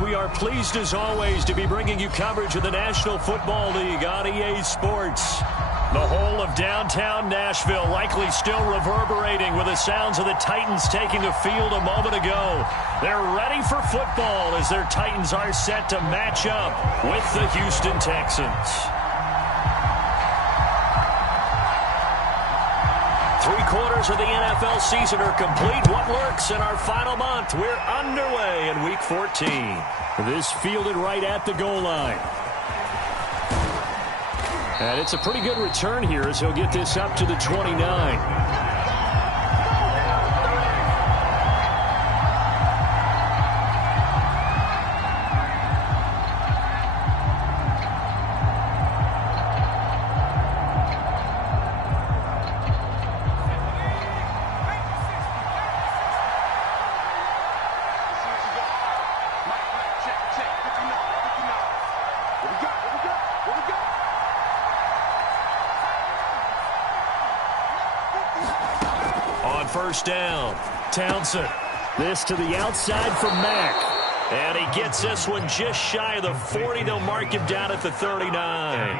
We are pleased as always to be bringing you coverage of the National Football League on EA Sports. The whole of downtown Nashville likely still reverberating with the sounds of the Titans taking the field a moment ago. They're ready for football as their Titans are set to match up with the Houston Texans. 3/4 of the NFL season are complete. What lurks in our final month? We're underway in Week 14. This fielded right at the goal line. And it's a pretty good return here as he'll get this up to the 29. First down, Townsend. This to the outside for Mack. And he gets this one just shy of the 40. They'll mark him down at the 39.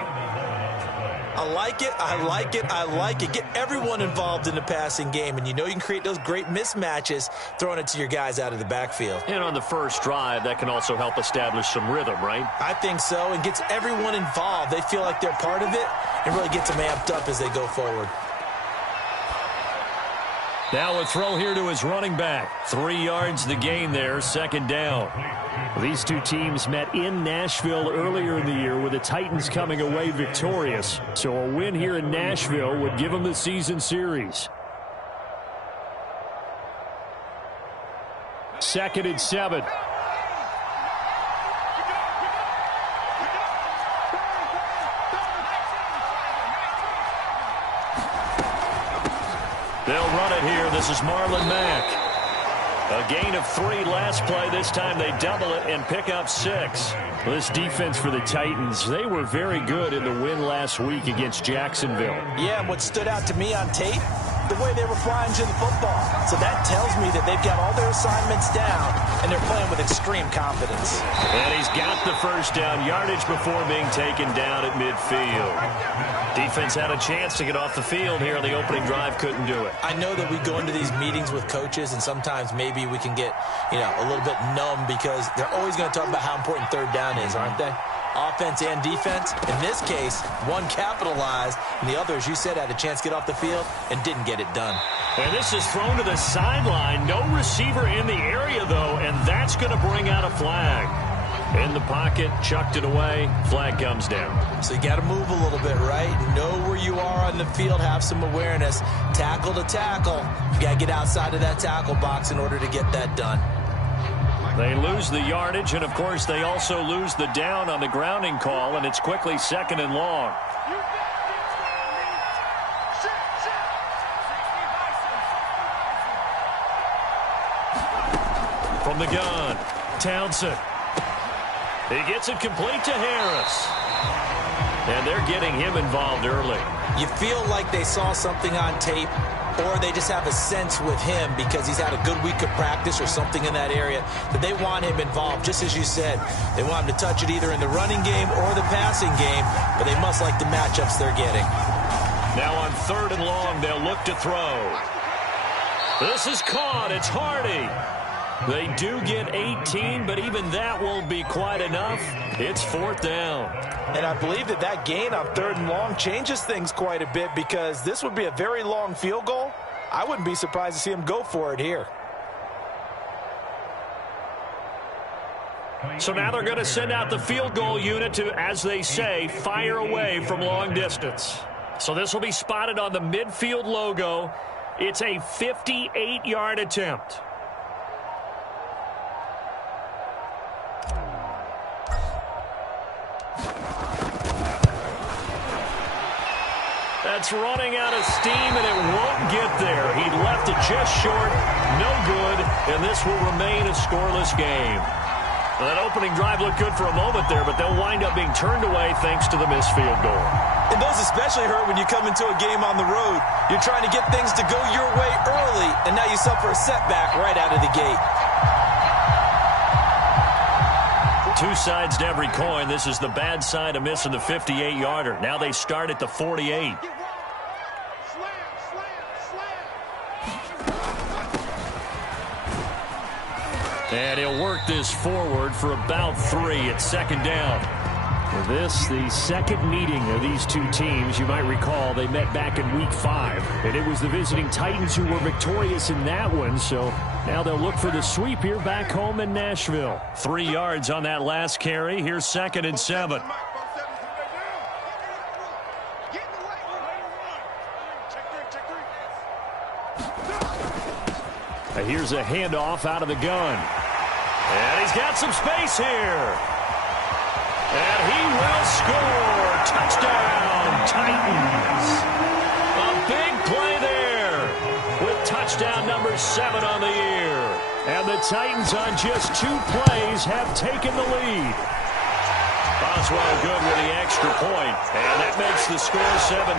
I like it, I like it, I like it. Get everyone involved in the passing game, and you know you can create those great mismatches throwing it to your guys out of the backfield. And on the first drive, that can also help establish some rhythm, right? I think so, and gets everyone involved. They feel like they're part of it and really gets them amped up as they go forward. Now a throw here to his running back. 3 yards the gain there, second down. These two teams met in Nashville earlier in the year with the Titans coming away victorious. So a win here in Nashville would give them the season series. 2nd and 7. They'll run it here. This is Marlon Mack. A gain of 3 last play. This time they double it and pick up 6. This defense for the Titans, they were very good in the win last week against Jacksonville. Yeah, and what stood out to me on tape, the way they were flying to the football. So that tells me that they've got all their assignments down, and they're playing with extreme confidence. And he's got the first down yardage before being taken down at midfield. Defense had a chance to get off the field here on the opening drive, couldn't do it. I know that we go into these meetings with coaches, and sometimes maybe we can get, a little bit numb because they're always going to talk about how important third down is, aren't they? Offense and defense. In this case, one capitalized, and the other, as you said, had a chance to get off the field and didn't get it done. And this is thrown to the sideline. No receiver in the area, though, and that's going to bring out a flag. In the pocket, chucked it away, flag comes down. So you got to move a little bit, right? Know where you are on the field, have some awareness. Tackle to tackle. You got to get outside of that tackle box in order to get that done. They lose the yardage, and of course they also lose the down on the grounding call, and it's quickly 2nd and long. From the gun, Townsend. He gets it complete to Harris. And they're getting him involved early. You feel like they saw something on tape, or they just have a sense with him because he's had a good week of practice or something in that area that they want him involved. Just as you said, they want him to touch it either in the running game or the passing game, but they must like the matchups they're getting. Now on 3rd and long, they'll look to throw. This is caught. It's Hardy. They do get 18, but even that won't be quite enough. It's 4th down. And I believe that gain on 3rd and long changes things quite a bit because this would be a very long field goal. I wouldn't be surprised to see him go for it here. So now they're going to send out the field goal unit to, as they say, fire away from long distance. So this will be spotted on the midfield logo. It's a 58-yard attempt. That's running out of steam, and it won't get there. He left it just short, no good, and this will remain a scoreless game. Well, that opening drive looked good for a moment there, but they'll wind up being turned away thanks to the missed field goal. And those especially hurt when you come into a game on the road. You're trying to get things to go your way early, and now you suffer a setback right out of the gate. Two sides to every coin. This is the bad side of missing the 58-yarder. Now they start at the 48. And he'll work this forward for about 3 at second down. This, the second meeting of these two teams. You might recall they met back in Week 5. And it was the visiting Titans who were victorious in that one. So now they'll look for the sweep here back home in Nashville. 3 yards on that last carry. Here's 2nd and 7. Here's a handoff out of the gun. And he's got some space here. And he will score. Touchdown, Titans. A big play there with touchdown number 7 on the year. And the Titans on just 2 plays have taken the lead. Boswell good with the extra point, and that makes the score 7-0.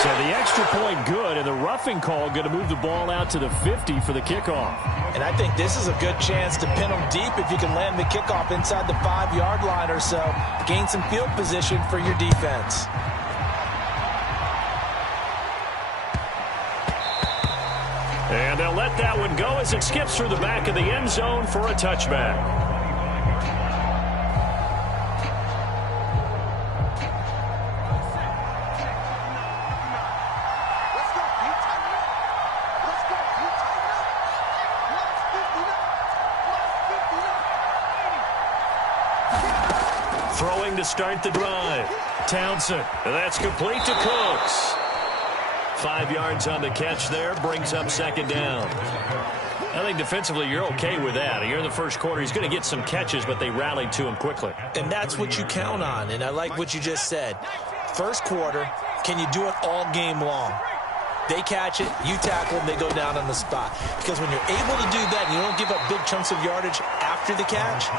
So the extra point good, and the roughing call going to move the ball out to the 50 for the kickoff. And I think this is a good chance to pin them deep if you can land the kickoff inside the 5-yard line or so. Gain some field position for your defense. And they'll let that one go as it skips through the back of the end zone for a touchback. Throwing to start the drive. Townsend. And that's complete to Cooks. 5 yards on the catch there. Brings up second down. I think defensively you're okay with that. You're in the first quarter. He's going to get some catches, but they rallied to him quickly. And that's what you count on. And I like what you just said. First quarter, can you do it all game long? They catch it, you tackle them, they go down on the spot. Because when you're able to do that and you don't give up big chunks of yardage after the catch,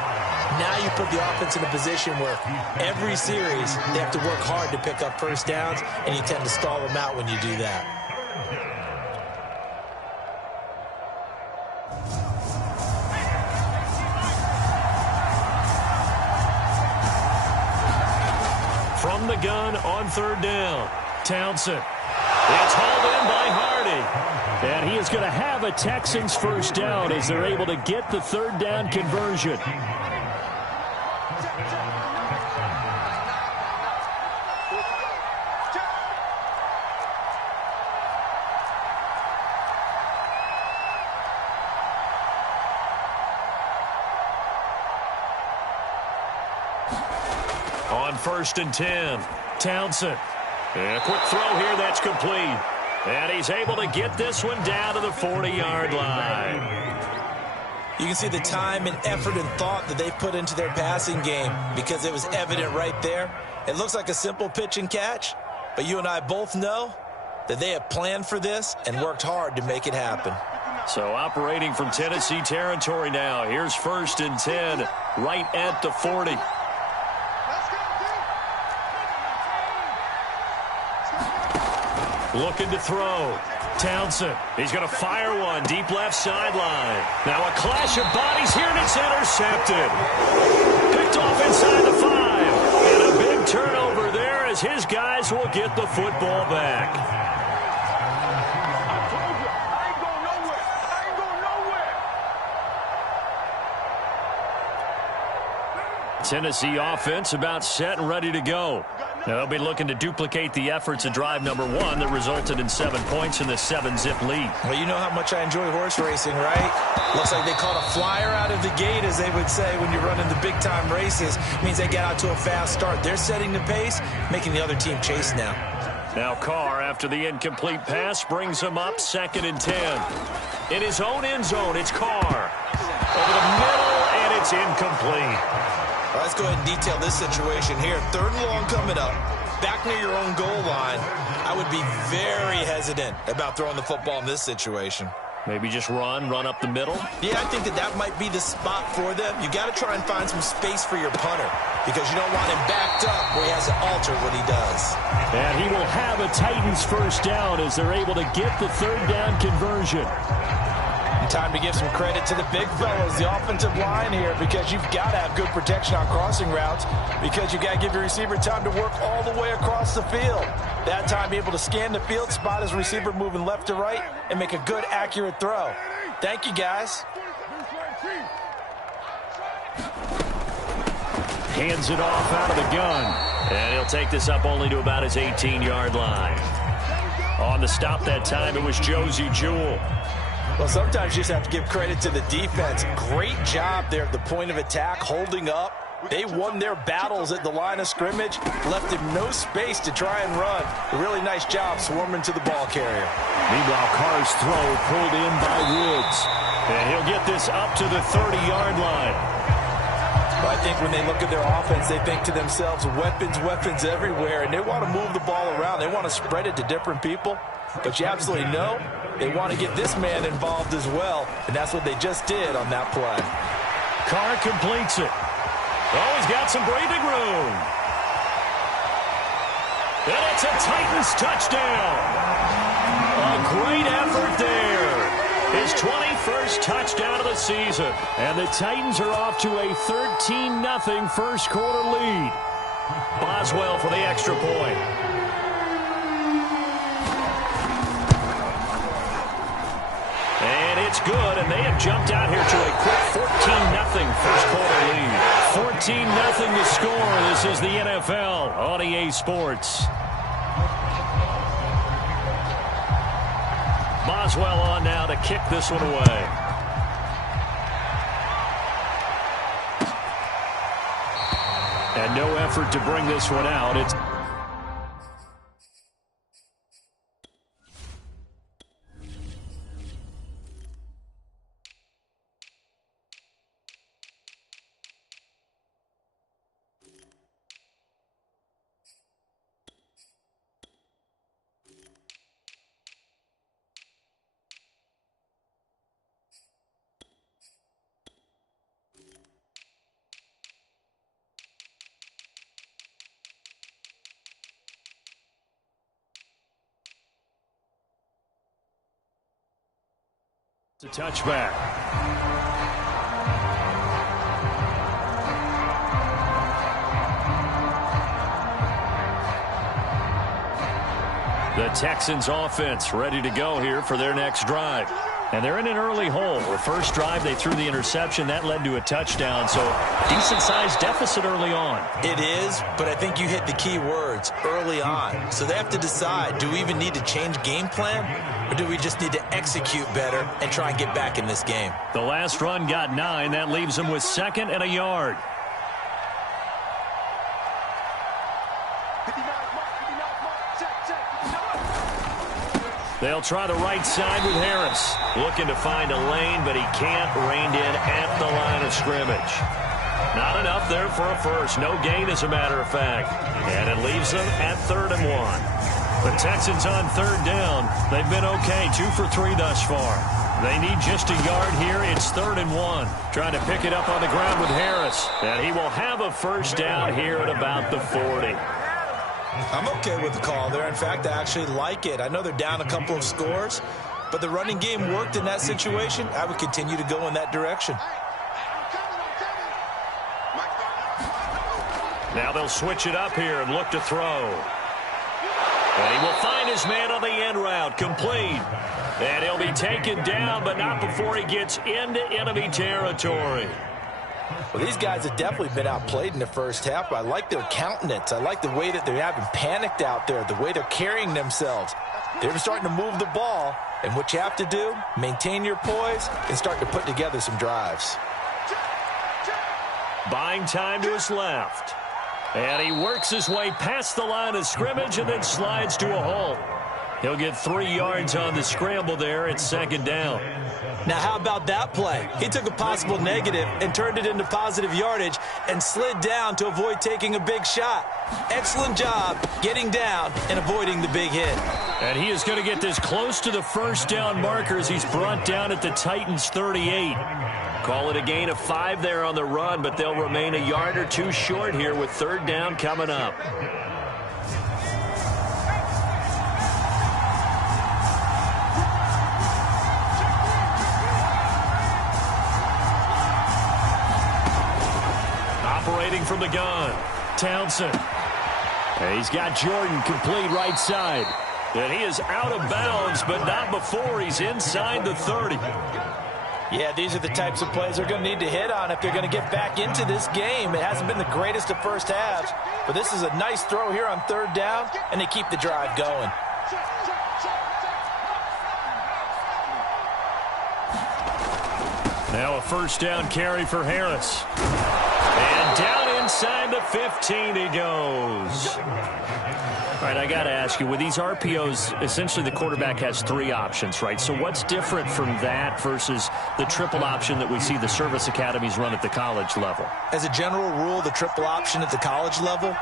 now you put the offense in a position where every series they have to work hard to pick up first downs, and you tend to stall them out when you do that. From the gun on third down, Townsend. It's hauled in by Hardy. And he is going to have a Texans first down as they're able to get the third down conversion. On 1st and 10, Townsend. And a quick throw here, that's complete. And he's able to get this one down to the 40-yard line. You can see the time and effort and thought that they put into their passing game because it was evident right there. It looks like a simple pitch and catch, but you and I both know that they have planned for this and worked hard to make it happen. So operating from Tennessee territory now. Here's 1st and 10 right at the 40. Looking to throw. Townsend. He's going to fire one deep left sideline. Now a clash of bodies here, and it's intercepted. Picked off inside the 5. And a big turnover there as his guys will get the football back. Tennessee offense about set and ready to go. Now they'll be looking to duplicate the efforts of drive number 1 that resulted in 7 points in the 7-zip lead. Well, you know how much I enjoy horse racing, right? Looks like they caught a flyer out of the gate, as they would say when you're running the big-time races. It means they get out to a fast start. They're setting the pace, making the other team chase now. Now Carr, after the incomplete pass, brings him up 2nd and 10. In his own end zone, it's Carr. Over the middle, and it's incomplete. Well, let's go ahead and detail this situation here. 3rd and long coming up. Back near your own goal line. I would be very hesitant about throwing the football in this situation. Maybe just run up the middle? Yeah, I think that might be the spot for them. You got to try and find some space for your punter because you don't want him backed up where he has to alter what he does. And he will have a Titans first down as they're able to get the third down conversion. Time to give some credit to the big fellas, the offensive line here, because you've got to have good protection on crossing routes, because you've got to give your receiver time to work all the way across the field. That time, be able to scan the field, spot his receiver moving left to right, and make a good, accurate throw. Thank you, guys. Hands it off out of the gun. And he'll take this up only to about his 18-yard line. On the stop that time, it was Josie Jewell. Well, sometimes you just have to give credit to the defense. Great job there at the point of attack, holding up. They won their battles at the line of scrimmage, left him no space to try and run. A really nice job swarming to the ball carrier. Meanwhile, Carr's throw pulled in by Woods. And he'll get this up to the 30-yard line. Well, I think when they look at their offense, they think to themselves, weapons, weapons everywhere, and they want to move the ball around. They want to spread it to different people. But you absolutely know they want to get this man involved as well, and that's what they just did on that play. Carr completes it. Oh, he's got some breathing room. And it's a Titans touchdown. A great effort there. His 21st touchdown of the season. And the Titans are off to a 13-0 first quarter lead. Boswell for the extra point. And it's good, and they have jumped out here to a quick 14-0 first quarter lead. 14-0 the score. This is the NFL on EA Sports. Boswell on now to kick this one away. And no effort to bring this one out. It's a touchback. The Texans offense ready to go here for their next drive. And they're in an early hole. The first drive, they threw the interception. That led to a touchdown. So decent-sized deficit early on. It is, but I think you hit the key words, early on. So they have to decide, do we even need to change game plan? Or do we just need to execute better and try and get back in this game? The last run got 9. That leaves them with 2nd and a yard. They'll try the right side with Harris. Looking to find a lane, but he can't. Reined in at the line of scrimmage. Not enough there for a first. No gain, as a matter of fact. And it leaves them at 3rd and 1. The Texans on 3rd down. They've been okay. 2 for 3 thus far. They need just a yard here. It's 3rd and 1. Trying to pick it up on the ground with Harris. And he will have a first down here at about the 40. I'm okay with the call there. In fact, I actually like it. I know they're down a couple of scores, but the running game worked in that situation. I would continue to go in that direction. Now they'll switch it up here and look to throw. And he will find his man on the end route, complete. And he'll be taken down, but not before he gets into enemy territory. Well, these guys have definitely been outplayed in the first half, but I like their countenance. I like the way that they're having panicked out there, the way they're carrying themselves. They're starting to move the ball, and what you have to do, maintain your poise and start to put together some drives. Buying time to his left. And he works his way past the line of scrimmage and then slides to a hole. He'll get 3 yards on the scramble there. It's 2nd down. Now, how about that play? He took a possible negative and turned it into positive yardage and slid down to avoid taking a big shot. Excellent job getting down and avoiding the big hit. And he is going to get this close to the first down marker as he's brought down at the Titans' 38. Call it a gain of 5 there on the run, but they'll remain a yard or 2 short here with 3rd down coming up. waiting from the gun. Townsend. He's got Jordan complete right side. And he is out of bounds, but not before he's inside the 30. Yeah, these are the types of plays they're going to need to hit on if they're going to get back into this game. It hasn't been the greatest of first halves, but this is a nice throw here on third down, and they keep the drive going. Now a first down carry for Harris. And down inside the 15 he goes. All right, I got to ask you, with these RPOs, essentially the quarterback has three options, right? So what's different from that versus the triple option that we see the service academies run at the college level? As a general rule, the triple option at the college level,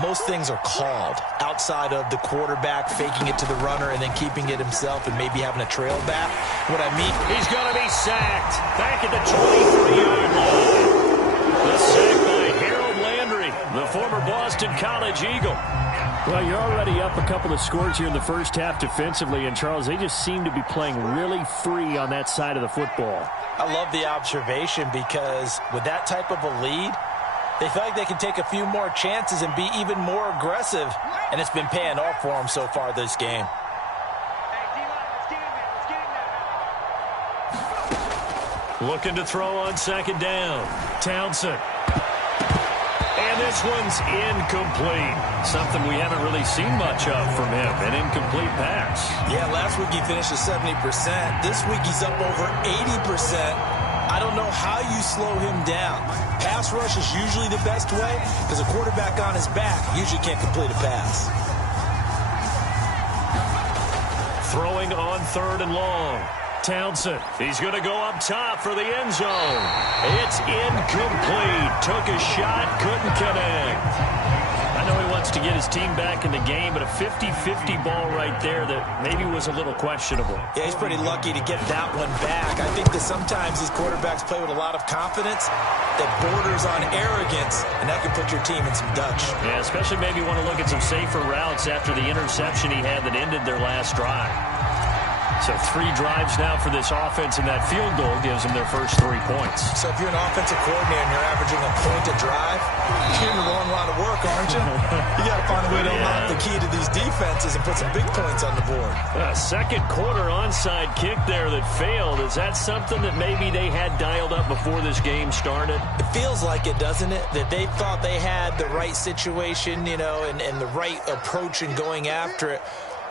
most things are called outside of the quarterback faking it to the runner and then keeping it himself and maybe having a trail back. What I mean, he's going to be sacked back at the 23-yard line. The sack by Harold Landry, the former Boston College Eagle. Well, you're already up a couple of scores here in the first half defensively, and Charles, they just seem to be playing really free on that side of the football. I love the observation because with that type of a lead, they feel like they can take a few more chances and be even more aggressive, and it's been paying off for them so far this game. Looking to throw on second down. Townsend. And this one's incomplete. Something we haven't really seen much of from him, an incomplete pass. Yeah, last week he finished at 70%. This week he's up over 80%. I don't know how you slow him down. Pass rush is usually the best way because a quarterback on his back usually can't complete a pass. Throwing on third and long. Townsend. He's going to go up top for the end zone. It's incomplete. Took a shot, couldn't connect. I know he wants to get his team back in the game, but a 50-50 ball right there that maybe was a little questionable. Yeah, he's pretty lucky to get that one back. I think that sometimes these quarterbacks play with a lot of confidence that borders on arrogance, and that can put your team in some Dutch. Yeah, especially maybe want to look at some safer routes after the interception he had that ended their last drive. So 3 drives now for this offense, and that field goal gives them their first 3 points. So if you're an offensive coordinator and you're averaging a point a drive, you're doing the wrong line of work, aren't you? You got to find a way to unlock the key to these defenses and put some big points on the board. Second quarter onside kick there that failed. Is that something that maybe they had dialed up before this game started? It feels like it, doesn't it? That they thought they had the right situation, you know, and the right approach in going after it.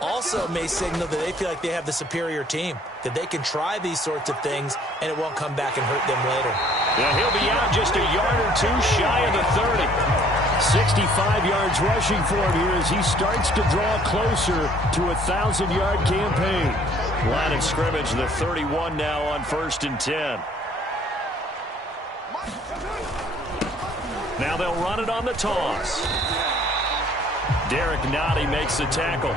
Also may signal that they feel like they have the superior team, that they can try these sorts of things and it won't come back and hurt them later. Yeah, he'll be out just a yard or two shy of the 30. 65 yards rushing for him here as he starts to draw closer to a 1,000-yard campaign. Line of scrimmage, the 31 now on 1st and 10. Now they'll run it on the toss. Derek Nottie makes the tackle.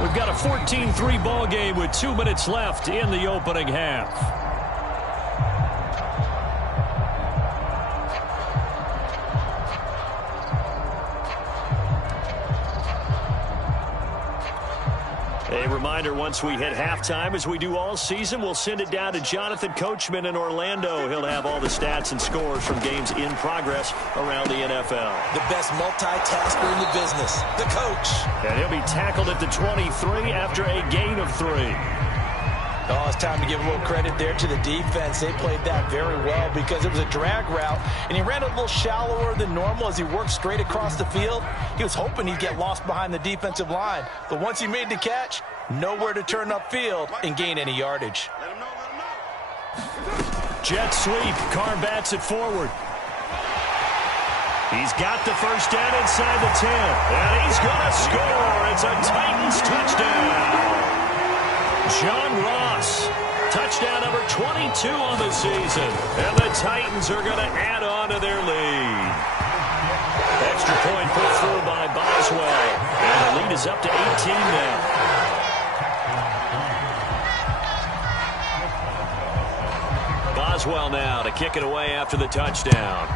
We've got a 14-3 ball game with 2 minutes left in the opening half. A reminder, once we hit halftime, as we do all season, we'll send it down to Jonathan Coachman in Orlando. He'll have all the stats and scores from games in progress around the NFL. The best multitasker in the business, the coach. And he'll be tackled at the 23 after a gain of 3. Oh, it's time to give a little credit there to the defense. They played that very well because it was a drag route, and he ran a little shallower than normal as he worked straight across the field. He was hoping he'd get lost behind the defensive line, but once he made the catch, nowhere to turn upfield and gain any yardage. Jet sweep. Carr bats it forward. He's got the first down inside the 10, and he's going to score. It's a Titans touchdown. John Ross, touchdown number 22 on the season. And the Titans are going to add on to their lead. Extra point put through by Boswell. And the lead is up to 18 now. Boswell now to kick it away after the touchdown.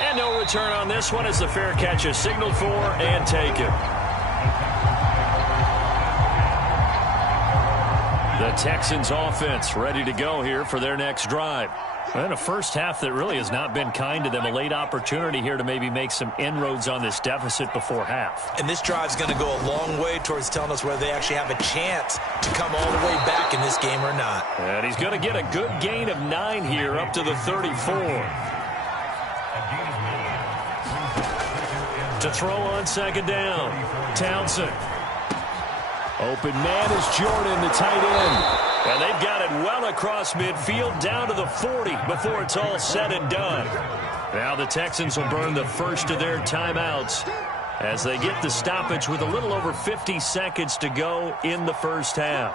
And no return on this one as the fair catch is signaled for and taken. The Texans offense ready to go here for their next drive. And a first half that really has not been kind to them. A late opportunity here to maybe make some inroads on this deficit before half. And this drive's going to go a long way towards telling us whether they actually have a chance to come all the way back in this game or not. And he's going to get a good gain of 9 here up to the 34. To throw on second down, Townsend. Open man is Jordan, the tight end. And they've got it well across midfield down to the 40 before it's all said and done. Now the Texans will burn the first of their timeouts as they get the stoppage with a little over 50 seconds to go in the first half.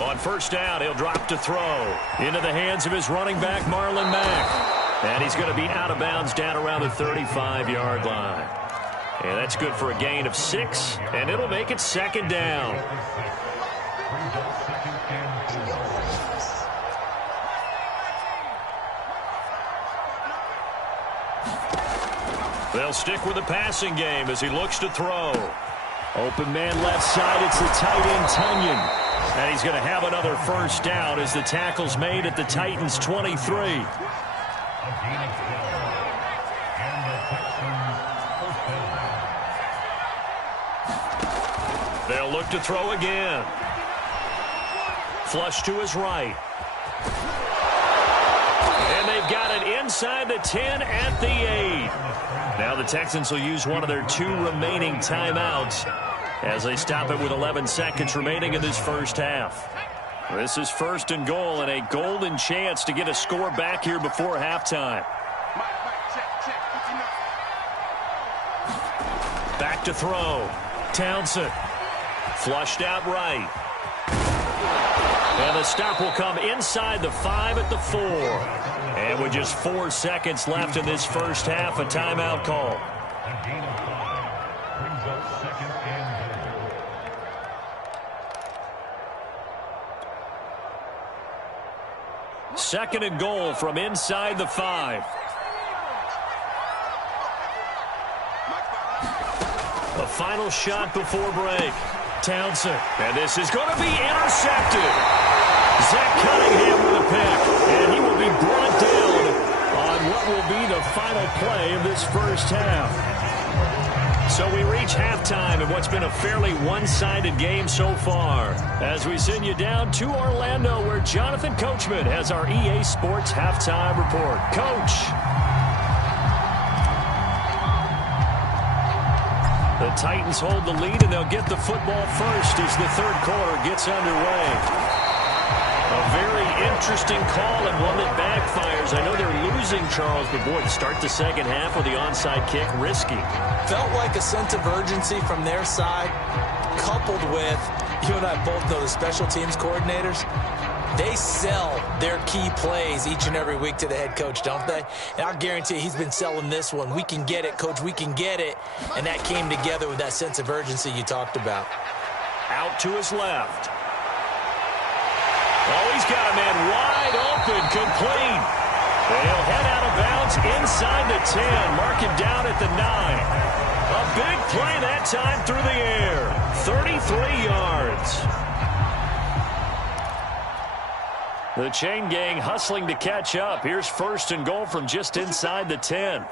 On first down, he'll drop to throw into the hands of his running back, Marlon Mack. And he's going to be out of bounds down around the 35-yard line. And that's good for a gain of 6, and it'll make it second down. They'll stick with the passing game as he looks to throw. Open man left side, it's the tight end, Tunyon. And he's going to have another first down as the tackle's made at the Titans' 23. They'll look to throw again. Flush to his right. And they've got it inside the 10 at the 8. Now the Texans will use one of their 2 remaining timeouts as they stop it with 11 seconds remaining in this first half. This is first and goal and a golden chance to get a score back here before halftime. Back to throw. Townsend. Flushed out right. And the stop will come inside the 5 at the 4. And with just 4 seconds left in this first half, a timeout call. Second and goal from inside the 5. A final shot before break. Townsend. And this is going to be intercepted. Zach Cunningham with a pick. And he will be brought down on what will be the final play of this first half. So we reach halftime in what's been a fairly one-sided game so far. As we send you down to Orlando, where Jonathan Coachman has our EA Sports halftime report. Coach. The Titans hold the lead, and they'll get the football first as the third quarter gets underway. A very interesting call and one that backfires. I know they're losing, Charles, but boy, to start the second half with the onside kick, risky. Felt like a sense of urgency from their side, coupled with, you and I both know the special teams coordinators. They sell their key plays each and every week to the head coach, don't they? And I'll guarantee he's been selling this one. We can get it, coach, we can get it. And that came together with that sense of urgency you talked about. Out to his left. Oh, he's got a man wide open, complete. They'll head out of bounds inside the 10. Mark him down at the 9. A big play that time through the air. 33 yards. The chain gang hustling to catch up. Here's first and goal from just inside the 10.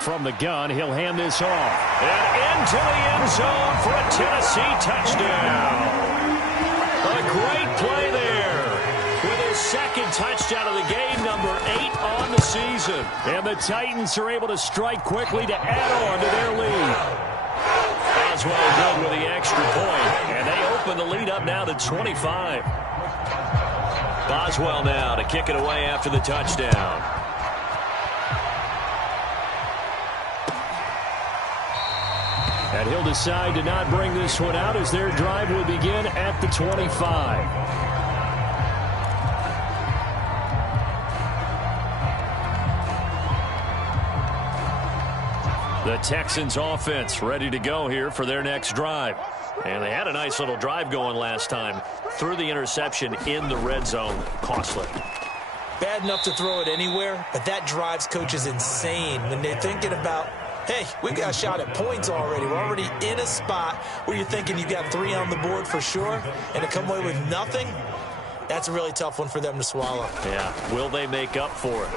From the gun, he'll hand this off. And into the end zone for a Tennessee touchdown. A great play there with his second touchdown of the game, number 8 on the season. And the Titans are able to strike quickly to add on to their lead. Boswell good with the extra point, and they open the lead up now to 25. Boswell now to kick it away after the touchdown. And he'll decide to not bring this one out as their drive will begin at the 25. The Texans offense ready to go here for their next drive. And they had a nice little drive going last time. Threw the interception in the red zone. Costly. bad enough to throw it anywhere, but that drives coaches insane when they're thinking about, hey, we've got a shot at points already. We're already in a spot where you're thinking you've got 3 on the board for sure, and to come away with nothing, that's a really tough one for them to swallow. Yeah, will they make up for it?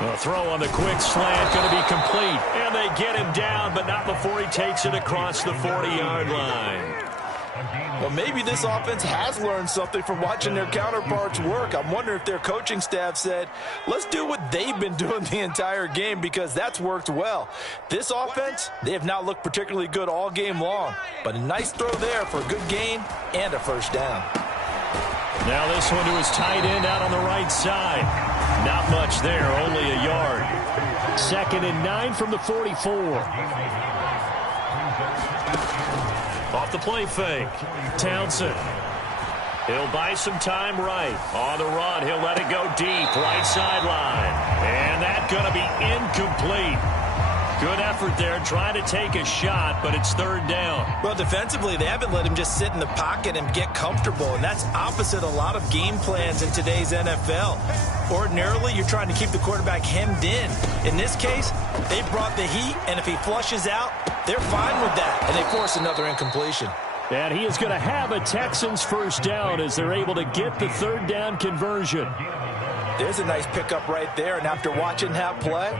The throw on the quick slant going to be complete. And they get him down, but not before he takes it across the 40-yard line. Well, maybe this offense has learned something from watching their counterparts work. I'm wondering if their coaching staff said, let's do what they've been doing the entire game, because that's worked well. This offense, they have not looked particularly good all game long, but a nice throw there for a good gain and a first down. Now this one to his tight end out on the right side. Not much there, only a yard. 2nd and 9 from the 44. Off the play fake. Townsend. He'll buy some time right. On the run, he'll let it go deep. Right sideline. And that's going to be incomplete. Good effort there, trying to take a shot, but it's 3rd down. Well, defensively, they haven't let him just sit in the pocket and get comfortable, and that's opposite a lot of game plans in today's NFL. Ordinarily, you're trying to keep the quarterback hemmed in. In this case, they brought the heat, and if he flushes out, they're fine with that, and they force another incompletion. And he is going to have a Texans first down as they're able to get the 3rd down conversion. There's a nice pickup right there, and after watching that play,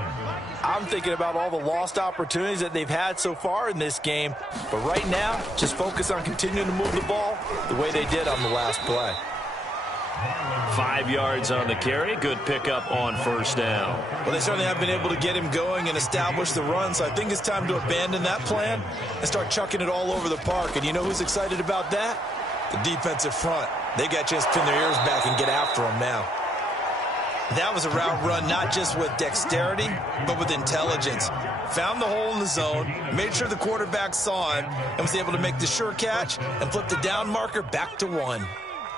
I'm thinking about all the lost opportunities that they've had so far in this game. But right now, just focus on continuing to move the ball the way they did on the last play. 5 yards on the carry. Good pickup on first down. Well, they certainly have been able to get him going and establish the run, so I think it's time to abandon that plan and start chucking it all over the park. And you know who's excited about that? The defensive front. They got a chance to pin their ears back and get after him now. That was a route run not just with dexterity, but with intelligence. Found the hole in the zone, made sure the quarterback saw him, and was able to make the sure catch and flip the down marker back to 1.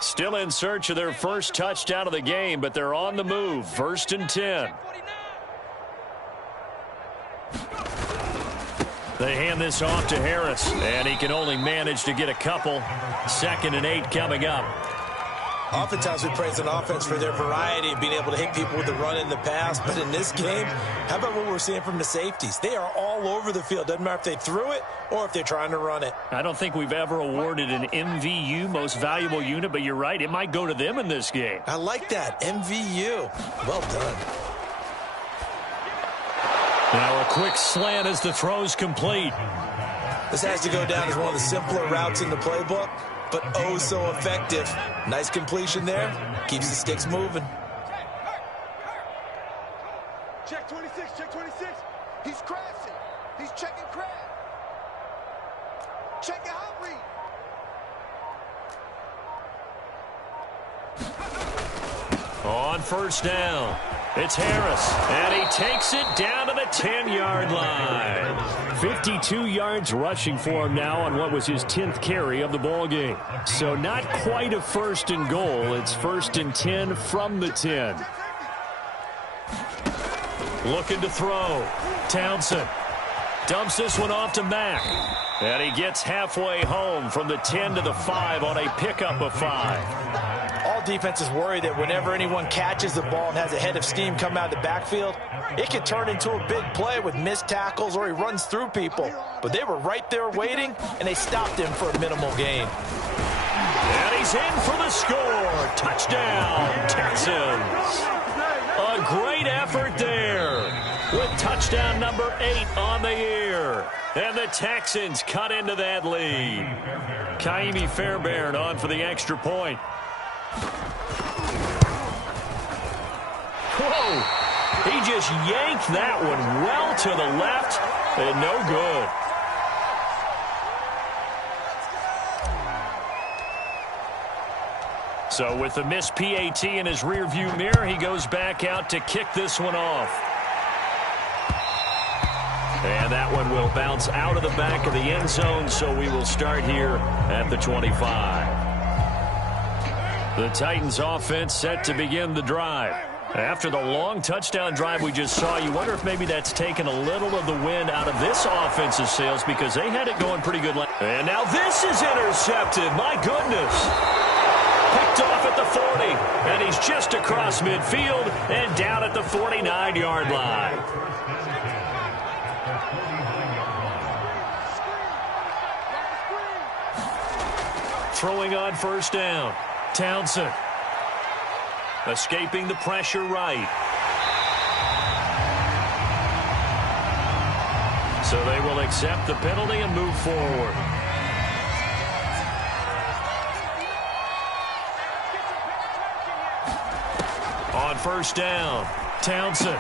Still in search of their first touchdown of the game, but they're on the move. 1st and 10. They hand this off to Harris, and he can only manage to get a couple. 2nd and 8 coming up. Oftentimes we praise an offense for their variety of being able to hit people with the run in the pass, but in this game, how about what we're seeing from the safeties? They are all over the field. Doesn't matter if they threw it or if they're trying to run it. I don't think we've ever awarded an MVU, most valuable unit, but you're right, it might go to them in this game. I like that, MVU. Well done. Now a quick slant as the throw's complete. This has to go down as one of the simpler routes in the playbook, but oh so effective. Nice completion there. Keeps the sticks moving. Check 26, check 26. He's crashing. He's checking crash. Check it out, read. On first down, it's Harris, and he takes it down to the 10-yard line. 52 yards rushing for him now on what was his 10th carry of the ball game. So not quite a 1st and goal. It's 1st and 10 from the 10. Looking to throw. Townsend dumps this one off to Mack. And he gets halfway home from the 10 to the 5 on a pickup of 5. All defenses worry that whenever anyone catches the ball and has a head of steam come out of the backfield, it could turn into a big play with missed tackles or he runs through people. But they were right there waiting, and they stopped him for a minimal gain. And he's in for the score. Touchdown, Texans. A great effort there with touchdown number 8 on the year. And the Texans cut into that lead. Kaimi Fairbairn on for the extra point. Whoa! He just yanked that one well to the left and no good. So with the missed PAT in his rearview mirror, he goes back out to kick this one off. And that one will bounce out of the back of the end zone, so we will start here at the 25. The Titans offense set to begin the drive. After the long touchdown drive we just saw, you wonder if maybe that's taken a little of the wind out of this offensive sails because they had it going pretty good. And now this is intercepted. My goodness. Picked Picked off at the 40. And he's just across midfield and down at the 49-yard line. Throwing on first down. Townsend. Escaping the pressure right. So they will accept the penalty and move forward. On first down, Townsend.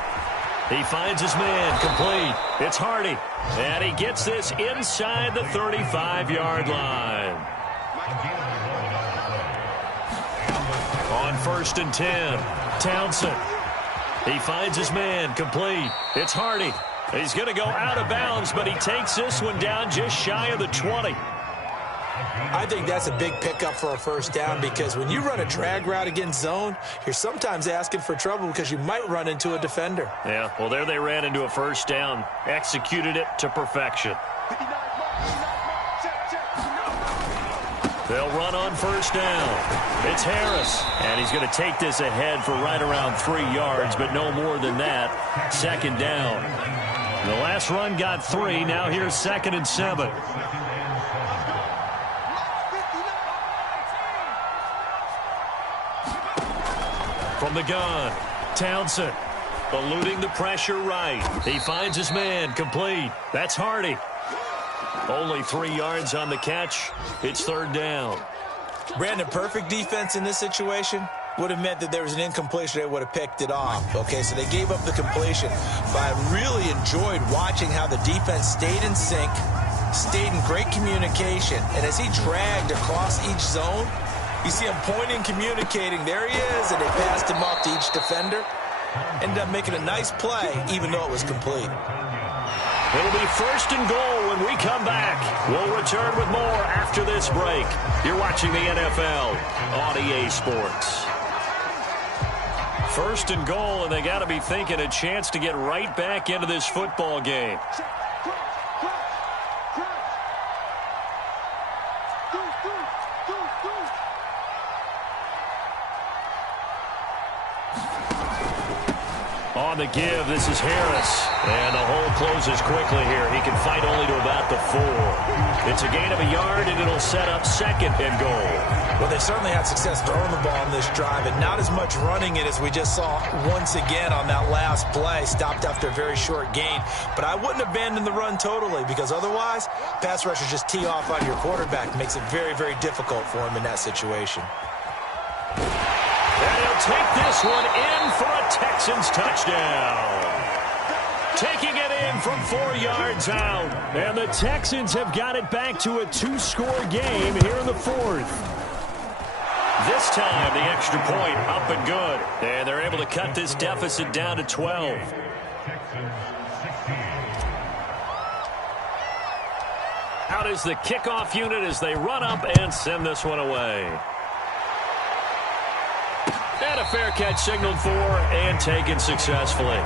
He finds his man, complete. It's Hardy. And he gets this inside the 35-yard line. On first and 10, Townsend. He finds his man, complete. It's Hardy. He's going to go out of bounds, but he takes this one down just shy of the 20. I think that's a big pickup for a first down because when you run a drag route against zone, you're sometimes asking for trouble because you might run into a defender. Yeah, well, there they ran into a first down. Executed it to perfection. They'll run on first down. It's Harris, and he's going to take this ahead for right around 3 yards, but no more than that. Second down. The last run got 3. Now here's 2nd and 7. From the gun, Townsend eluding the pressure right. He finds his man, complete. That's Hardy. Only 3 yards on the catch. It's third down. Brandon, perfect defense in this situation would have meant that there was an incompletion. They would have picked it off. Okay, so they gave up the completion. But I really enjoyed watching how the defense stayed in sync, stayed in great communication. And as he dragged across each zone, you see him pointing, communicating. There he is, and they passed him off to each defender. Ended up making a nice play, even though it was complete. It'll be first and goal when we come back. We'll return with more after this break. You're watching the NFL on EA Sports. First and goal, and they got to be thinking a chance to get right back into this football game. On the give, this is Harris. And the hole closes quickly here. He can fight only to about the 4. It's a gain of a yard, and it'll set up 2nd and goal. Well, they certainly had success throwing the ball in this drive, and not as much running it as we just saw once again on that last play. Stopped after a very short gain. But I wouldn't abandon the run totally, because otherwise, pass rushers just tee off on your quarterback. Makes it very, very difficult for him in that situation. And he'll take this one in for a Texans touchdown. Taking it in from 4 yards out. And the Texans have got it back to a 2-score game here in the 4th. This time, the extra point up and good. And they're able to cut this deficit down to 12. Out is the kickoff unit as they run up and send this one away. And a fair catch signaled for and taken successfully.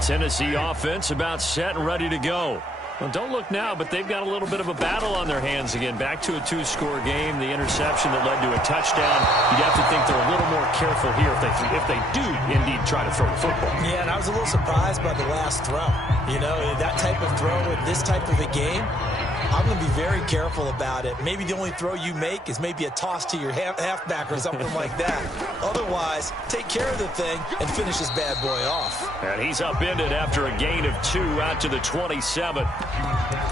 Tennessee offense about set and ready to go. Well, don't look now, but they've got a little bit of a battle on their hands again. Back to a 2-score game. The interception that led to a touchdown. You'd have to think they're a little more careful here if they do indeed try to throw the football. Yeah, and I was a little surprised by the last throw. You know, that type of throw in this type of a game, I'm going to be very careful about it. Maybe the only throw you make is maybe a toss to your halfback or something like that. Otherwise, take care of the thing and finish this bad boy off. And he's upended after a gain of 2 out to the 27.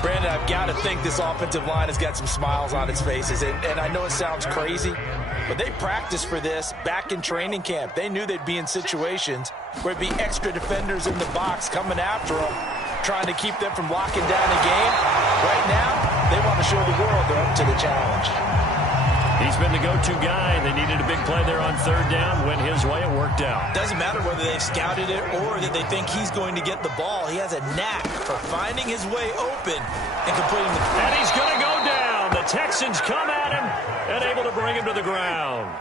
Brandon, I've got to think this offensive line has got some smiles on its faces. And I know it sounds crazy, but they practiced for this back in training camp. They knew they'd be in situations where it'd be extra defenders in the box coming after them, trying to keep them from locking down the game. Right now, they want to show the world they're up to the challenge. He's been the go-to guy. They needed a big play there on third down. Went his way. It worked out. Doesn't matter whether they've scouted it or that they think he's going to get the ball. He has a knack for finding his way open and completing the play. And he's going to go down. The Texans come at him and able to bring him to the ground.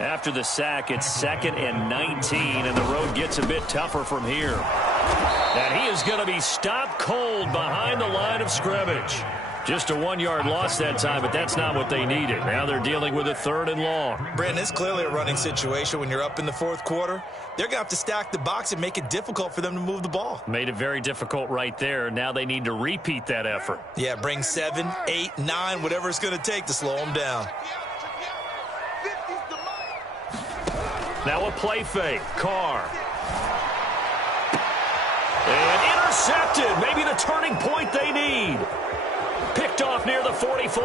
After the sack, it's 2nd and 19, and the road gets a bit tougher from here. And he is going to be stopped cold behind the line of scrimmage. Just a 1-yard loss that time, but that's not what they needed. Now they're dealing with a 3rd and long. Brandon, it's clearly a running situation when you're up in the 4th quarter. They're going to have to stack the box and make it difficult for them to move the ball. Made it very difficult right there. Now they need to repeat that effort. Yeah, bring 7, 8, 9, whatever it's going to take to slow them down. Now a play fake. Carr. And intercepted. Maybe the turning point they need. Picked off near the 44.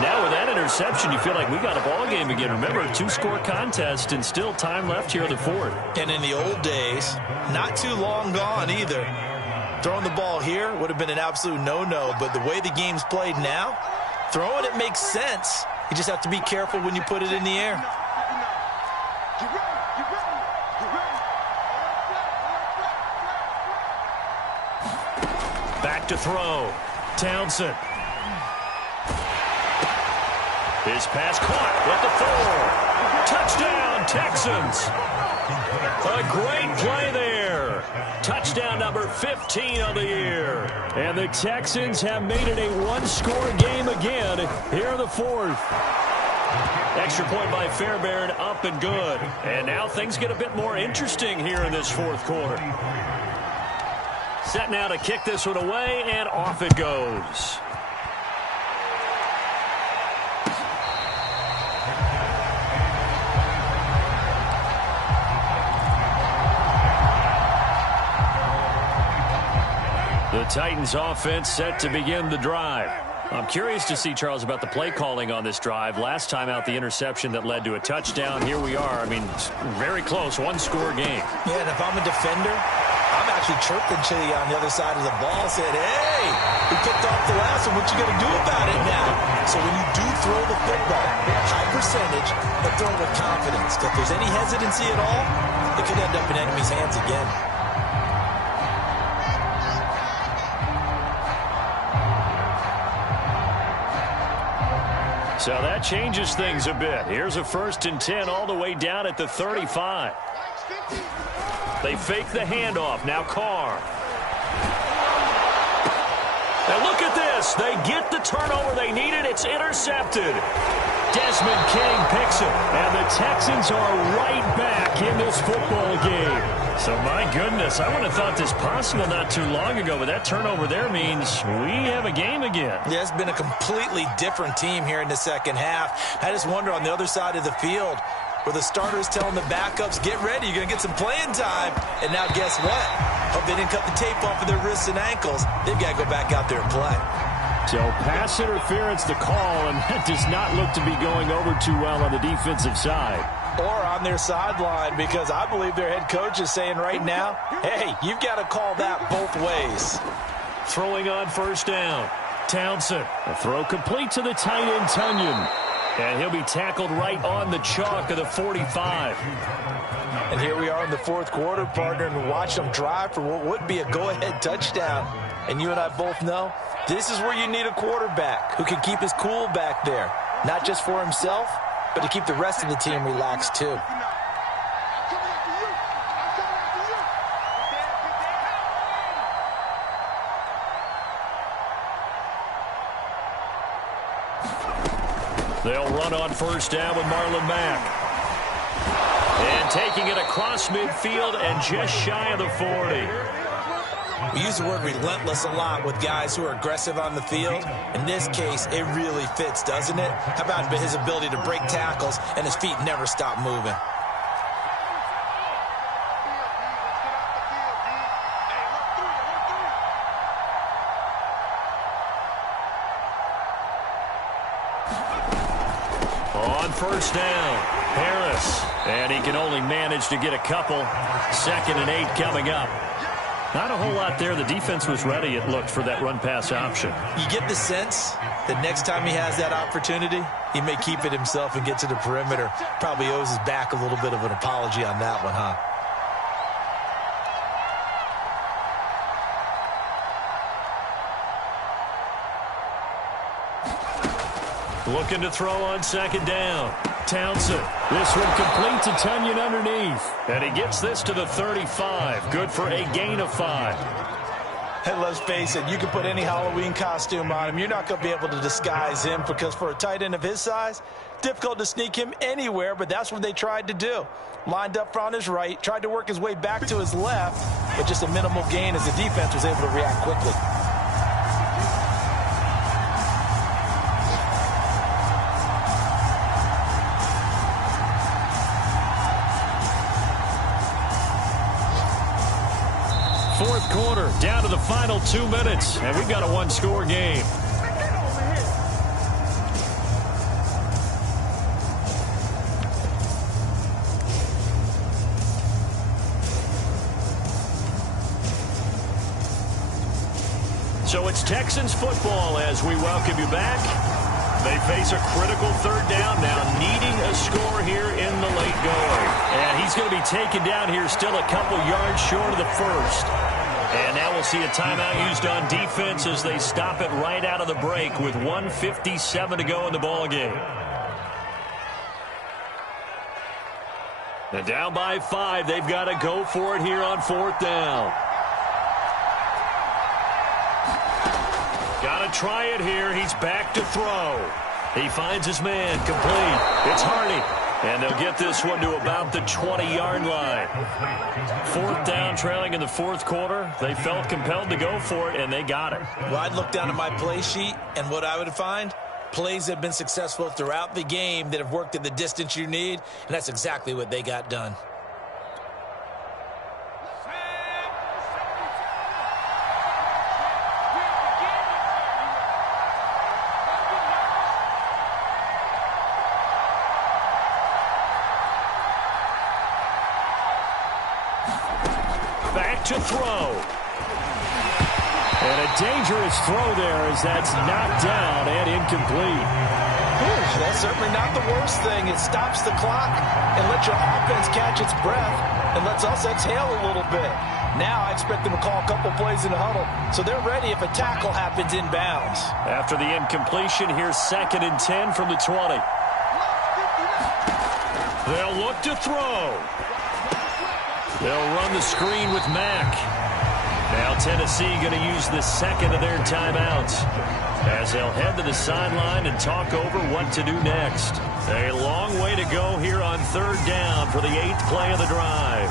Now with that interception, you feel like we got a ball game again. Remember, a 2-score contest and still time left here in the 4th. And in the old days, not too long gone either. Throwing the ball here would have been an absolute no-no, but the way the game's played now, throwing it makes sense. You just have to be careful when you put it in the air. Back to throw. Townsend. His pass caught at the 4. Touchdown, Texans. A great play there. Touchdown number 15 of the year. And the Texans have made it a 1-score game again here in the 4th. Extra point by Fairbairn, up and good. And now things get a bit more interesting here in this 4th quarter. Set now to kick this one away, and off it goes. The Titans offense set to begin the drive. I'm curious to see, Charles, about the play calling on this drive. Last time out, the interception that led to a touchdown. Here we are. I mean, very close, 1-score game. Yeah, and if I'm a defender, I'm actually chirping Chili on the other side of the ball, said, hey, we picked off the last one. What you going to do about it now? So when you do throw the football, high percentage, but throw it with confidence. If there's any hesitancy at all, it could end up in enemy's hands again. So that changes things a bit. Here's a 1st and 10 all the way down at the 35. They fake the handoff. Now Carr. And look at this. They get the turnover they needed. It's intercepted. Desmond King picks it. And the Texans are right back in this football game. So, my goodness, I would have thought this possible not too long ago, but that turnover there means we have a game again. Yeah, it's been a completely different team here in the 2nd half. I just wonder on the other side of the field, where the starters telling the backups, get ready, you're going to get some playing time. And now guess what? Hope they didn't cut the tape off of their wrists and ankles. They've got to go back out there and play. So pass interference the call, and that does not look to be going over too well on the defensive side. Or on their sideline, because I believe their head coach is saying right now, hey, you've got to call that both ways. Throwing on 1st down. Townsend. A throw complete to the tight end, Tunyon. And he'll be tackled right on the chalk of the 45. And here we are in the 4th quarter, partner, and watch them drive for what would be a go-ahead touchdown. And you and I both know this is where you need a quarterback who can keep his cool back there, not just for himself, but to keep the rest of the team relaxed too. They'll run on 1st down with Marlon Mack. And taking it across midfield and just shy of the 40. We use the word relentless a lot with guys who are aggressive on the field. In this case, it really fits, doesn't it? How about his ability to break tackles and his feet never stop moving? On 1st down, Harris. And he can only manage to get a couple. 2nd and 8 coming up. Not a whole lot there. The defense was ready, it looked, for that run-pass option. You get the sense that next time he has that opportunity, he may keep it himself and get to the perimeter. Probably owes his back a little bit of an apology on that one, huh? Looking to throw on second down. Townsend. This one complete to Tunyon underneath. And he gets this to the 35. Good for a gain of 5. And let's face it, you can put any Halloween costume on him. You're not going to be able to disguise him because for a tight end of his size, difficult to sneak him anywhere, but that's what they tried to do. Lined up on his right, tried to work his way back to his left, but just a minimal gain as the defense was able to react quickly. Fourth quarter, down to the final 2 minutes, and we've got a one-score game. So it's Texans football as we welcome you back. They face a critical third down now, needing a score here in the late going. And he's going to be taken down here still a couple yards short of the first. And now we'll see a timeout used on defense as they stop it right out of the break with 1:57 to go in the ball game. And down by 5, they've got to go for it here on fourth down. Got to try it here. He's back to throw. He finds his man complete. It's Hardy. And they'll get this one to about the 20-yard line. Fourth down, trailing in the fourth quarter. They felt compelled to go for it, and they got it. Well, I'd look down at my play sheet, and what I would find, plays that have been successful throughout the game that have worked at the distance you need, and that's exactly what they got done. To throw. And a dangerous throw there as that's knocked down and incomplete. That's certainly not the worst thing. It stops the clock and lets your offense catch its breath and lets us exhale a little bit. Now I expect them to call a couple plays in the huddle so they're ready if a tackle happens inbounds. After the incompletion, here's 2nd and 10 from the 20. They'll look to throw. They'll run the screen with Mack. Now Tennessee going to use the second of their timeouts as they'll head to the sideline and talk over what to do next. A long way to go here on third down for the 8th play of the drive.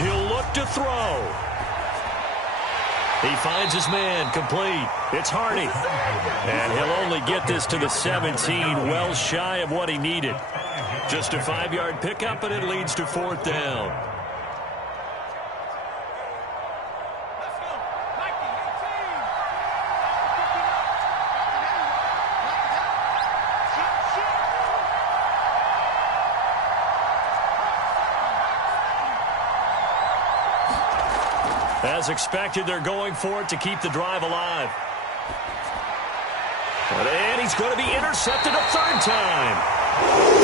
He'll look to throw. He finds his man complete. It's Hardy. And he'll only get this to the 17, well shy of what he needed. Just a 5-yard pickup, and it leads to fourth down. As expected, they're going for it to keep the drive alive. And he's going to be intercepted a third time.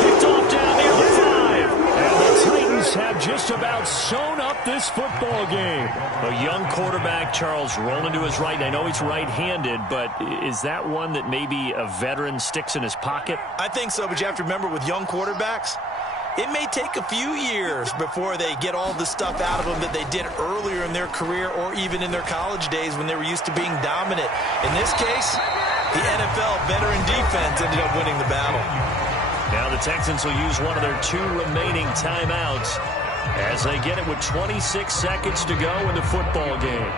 Picked off down near the 5. And the Titans have just about sewn up this football game. A young quarterback, Charles, rolling to his right. I know he's right-handed, but is that one that maybe a veteran sticks in his pocket? I think so, but you have to remember with young quarterbacks, it may take a few years before they get all the stuff out of them that they did earlier in their career or even in their college days when they were used to being dominant. In this case, the NFL veteran defense ended up winning the battle. Now the Texans will use one of their 2 remaining timeouts as they get it with 26 seconds to go in the football game.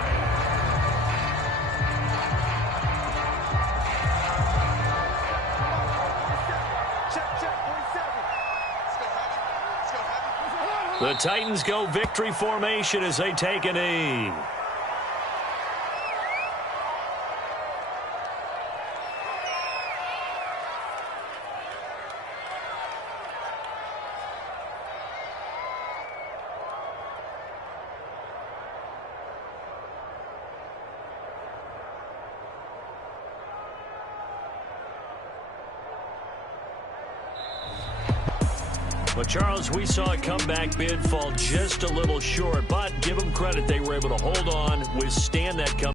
The Titans go victory formation as they take a knee. Well, Charles, we saw a comeback bid fall just a little short, but give them credit. They were able to hold on, withstand that comeback.